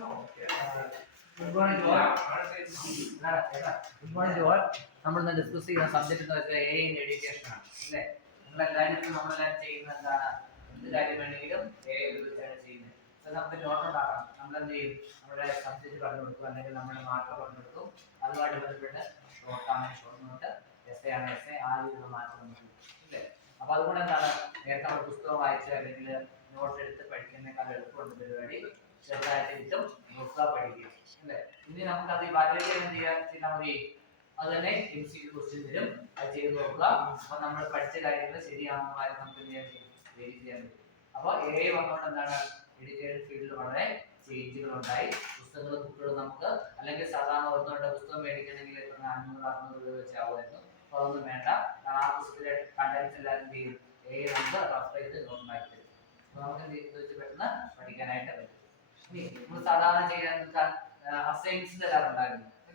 Good morning to all. Good morning to all. നമ്മൾ ഇന്ന് discuss ചെയ്യുന്ന സബ്ജക്ട് എന്ന് വെച്ചാൽ എ ഇൻ എഡ്യൂക്കേഷൻ ആണ് അല്ലേ. നമ്മളെല്ലാവരും നമ്മളെല്ലാം ചെയ്യുന്ന എന്താണ്, എന്ത് കാര്യം വേണമെങ്കിലും എ ഉപയോഗിച്ചാണ് ചെയ്യുന്നത്. നമുക്ക് നോട്ട് ഉണ്ടാക്കണം. നമ്മൾ എന്ത് ചെയ്യും, നമ്മുടെ സബ്ജക്ട് പറഞ്ഞു കൊടുക്കും, അല്ലെങ്കിൽ നമ്മുടെ മാർക്ക് പറഞ്ഞു കൊടുക്കും. അതുമായിട്ട് ബന്ധപ്പെട്ട് ഷോർട്ടാണ് ഷോർട്ട് നോട്ട്, എസ് എ ആണ് എസ് എ, ആ രീതിയിലുള്ള മാർക്ക് നമുക്ക് ഇല്ലേ. അപ്പൊ അതുകൊണ്ട് എന്താണ്, നേരത്തെ നമ്മൾ പുസ്തകം വായിച്ച് അല്ലെങ്കിൽ നോട്ട് എടുത്ത് പഠിക്കുന്നതിനേക്കാൾ എളുപ്പമുണ്ട് പരിപാടി. ചെറുതായിട്ട് ഇട്ടും നോക്കുക, പഠിക്കുക അല്ലേ. ഇനി നമുക്ക് അത് ഇവാലുവേറ്റ് ചെയ്താൽ മതി. അത് തന്നെ MCQ ക്വസ്റ്റ്യൻ തരും, അത് ചെയ്ത് നോക്കുക. അപ്പൊ നമ്മൾ പഠിച്ച കാര്യങ്ങൾ ശരിയാണെന്ന കാര്യം നമുക്ക് ചെയ്യാൻ പറ്റും. അപ്പോൾ എ വന്നുകൊണ്ട് എന്താണ്, എഡ്യൂക്കേഷൻ ഫീൽഡിൽ വളരെ ചേഞ്ചുകൾ ഉണ്ടായി. പുസ്തകങ്ങൾ ബുക്കുകൾ നമുക്ക് അല്ലെങ്കിൽ സാധാരണ ഒന്നുകൊണ്ട് പുസ്തകം മേടിക്കണമെങ്കിൽ 500-600 രൂപ വെച്ച് ആവുമായിരുന്നു. അപ്പോൾ അതൊന്നും വേണ്ട. ആ പുസ്തകത്തിലെ കണ്ടന്റ്സ് എല്ലാം എന്ത് ചെയ്യും, എ നമുക്ക് റെഫർ ചെയ്ത് നോട്ടാക്കി തരും. അപ്പോൾ നമുക്ക് ഇത് വെച്ച് പെട്ടെന്ന് പഠിക്കാനായിട്ട് പറ്റും. ഇനി നമ്മൾ സാധാരണ ചെയ്യാൻ അസൈൻമെന്റ്സ് എല്ലാം ഉണ്ടായിരുന്നു.